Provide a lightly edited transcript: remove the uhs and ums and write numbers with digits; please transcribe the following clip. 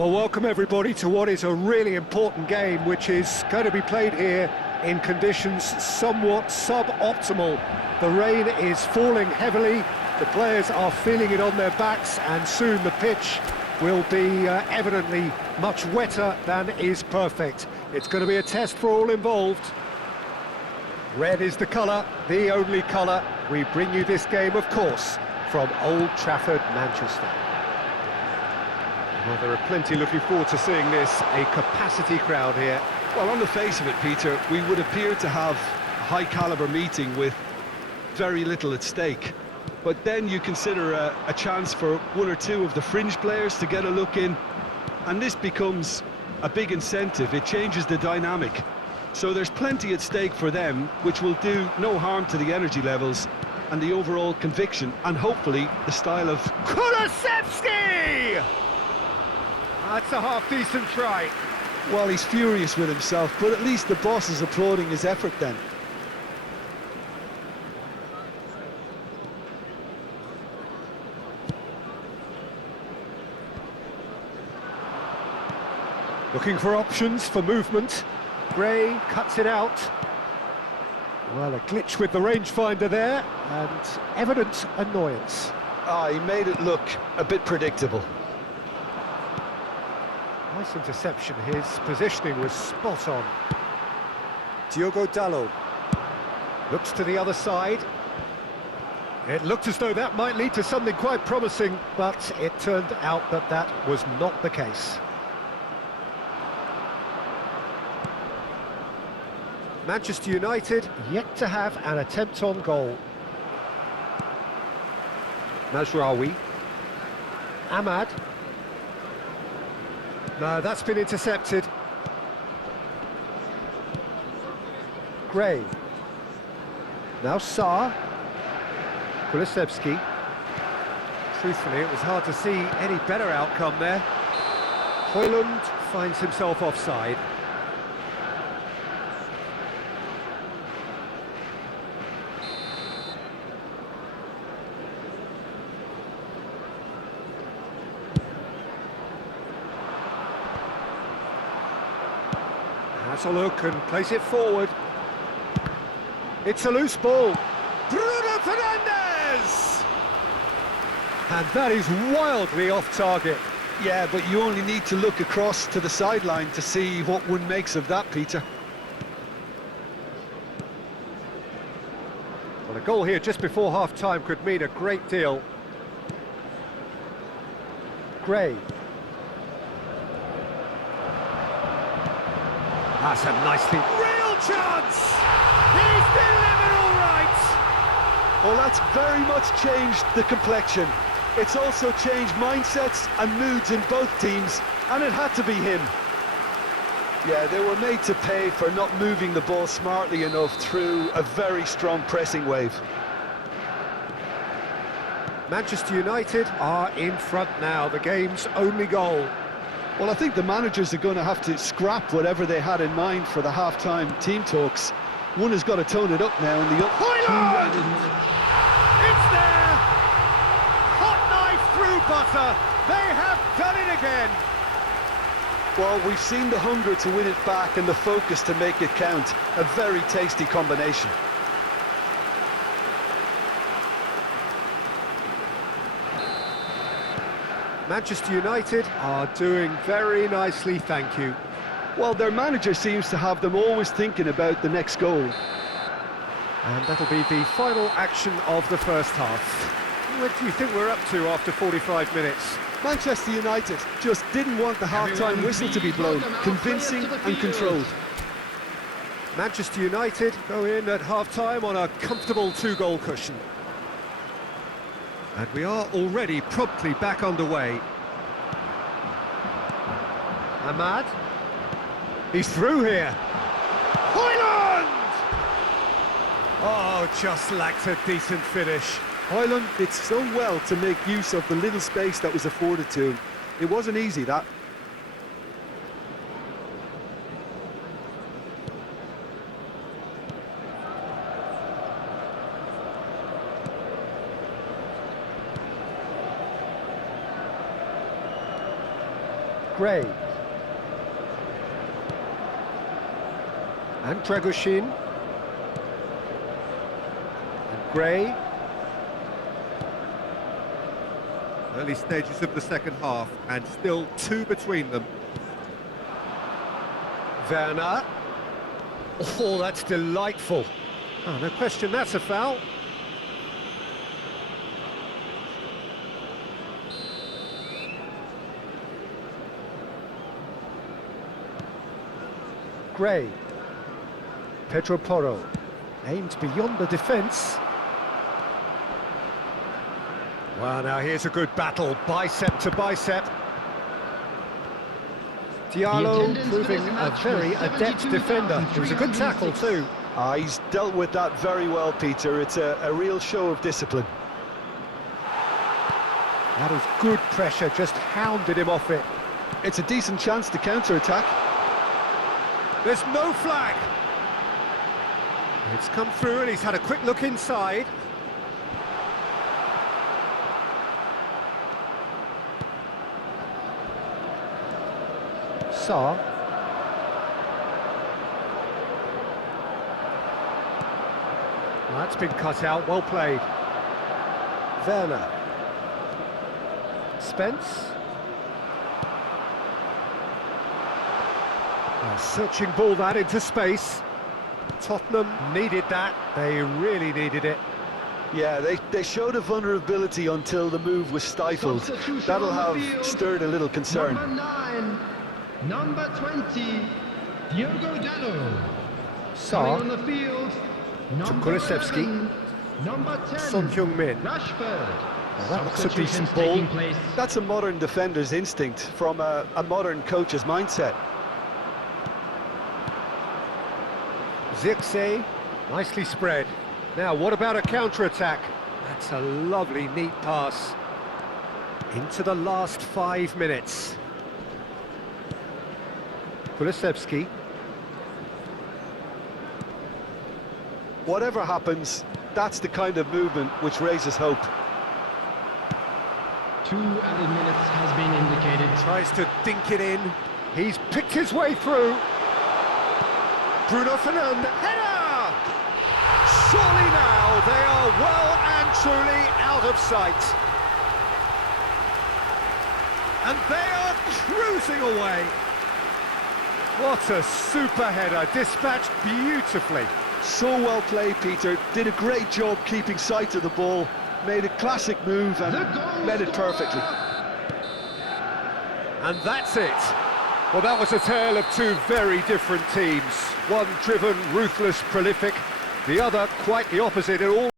Well, welcome everybody to what is a really important game, which is going to be played here in conditions somewhat sub-optimal. The rain is falling heavily, the players are feeling it on their backs, and soon the pitch will be evidently much wetter than is perfect. It's going to be a test for all involved. Red is the colour, the only colour. We bring you this game, of course, from Old Trafford, Manchester. Well, there are plenty looking forward to seeing this, a capacity crowd here. Well, on the face of it, Peter, we would appear to have a high-caliber meeting with very little at stake. But then you consider a chance for one or two of the fringe players to get a look in, and this becomes a big incentive. It changes the dynamic. So there's plenty at stake for them, which will do no harm to the energy levels and the overall conviction, and hopefully the style of... Kulusevski! That's a half-decent try. Well, he's furious with himself, but at least the boss is applauding his effort then. Looking for options for movement. Gray cuts it out. Well, a glitch with the rangefinder there, and evident annoyance. He made it look a bit predictable. Nice interception, his positioning was spot on. Diogo Dalot looks to the other side. It looked as though that might lead to something quite promising, but it turned out that that was not the case. Manchester United yet to have an attempt on goal. Mazraoui. Ahmad. No, that's been intercepted. Gray. Now Sarr. Kulusevski. Truthfully, it was hard to see any better outcome there. Højlund finds himself offside. Has a look and plays it forward. It's a loose ball. Bruno Fernandes! And that is wildly off target. Yeah, but you only need to look across to the sideline to see what one makes of that, Peter. Well, a goal here just before half-time could mean a great deal. Gray. That's a nicely... Real chance! He's delivered all right! Well, that's very much changed the complexion. It's also changed mindsets and moods in both teams, and it had to be him. Yeah, they were made to pay for not moving the ball smartly enough through a very strong pressing wave. Manchester United are in front now, the game's only goal. Well, I think the managers are going to have to scrap whatever they had in mind for the half-time team talks. One has got to tone it up now in the... Højlund! It's there! Hot knife through butter! They have done it again! Well, we've seen the hunger to win it back and the focus to make it count. A very tasty combination. Manchester United are doing very nicely, thank you. Well, their manager seems to have them always thinking about the next goal. And that'll be the final action of the first half. What do you think we're up to after 45 minutes? Manchester United just didn't want the half-time whistle to be blown. Convincing and controlled. Manchester United go in at half-time on a comfortable two-goal cushion. And we are already promptly back underway. Ahmad. He's through here. Højlund! Oh, just lacked a decent finish. Højlund did so well to make use of the little space that was afforded to him. It wasn't easy, that. Gray. And Dragoshin. And Gray. Early stages of the second half, and still 2 between them. Werner. Oh, that's delightful. Oh, no question, that's a foul. Gray. Pedro Porro. Aimed beyond the defence. Well, now here's a good battle, bicep to bicep. Diallo proving a very adept defender. It was a good tackle too. He's dealt with that very well, Peter. It's a real show of discipline. That was good pressure, just hounded him off it. It's a decent chance to counter-attack. There's no flag. It's come through and he's had a quick look inside. Saar. That's been cut out, well played. Werner. Spence. A searching ball that into space. Tottenham needed that, they really needed it. Yeah, they showed a vulnerability until the move was stifled. That'll have stirred a little concern. Number 9, number 20, Diogo Dalot. Saar. On the field, To Kulusevski. number 10, Son Heung-min. Rashford. Well, that looks a decent Substitutions ball. taking place. That's a modern defender's instinct from a modern coach's mindset. Zirkzee, nicely spread. Now, what about a counter-attack? That's a lovely, neat pass. Into the last 5 minutes. Kulusevski. Whatever happens, that's the kind of movement which raises hope. 2 added minutes has been indicated. Tries to dink it in. He's picked his way through. Bruno Fernandes. Header! Surely now they are well and truly out of sight. And they are cruising away. What a super header, dispatched beautifully. So well played, Peter. Did a great job keeping sight of the ball. Made a classic move and led it perfectly. And that's it. Well, that was a tale of 2 very different teams. One driven, ruthless, prolific. The other quite the opposite. It all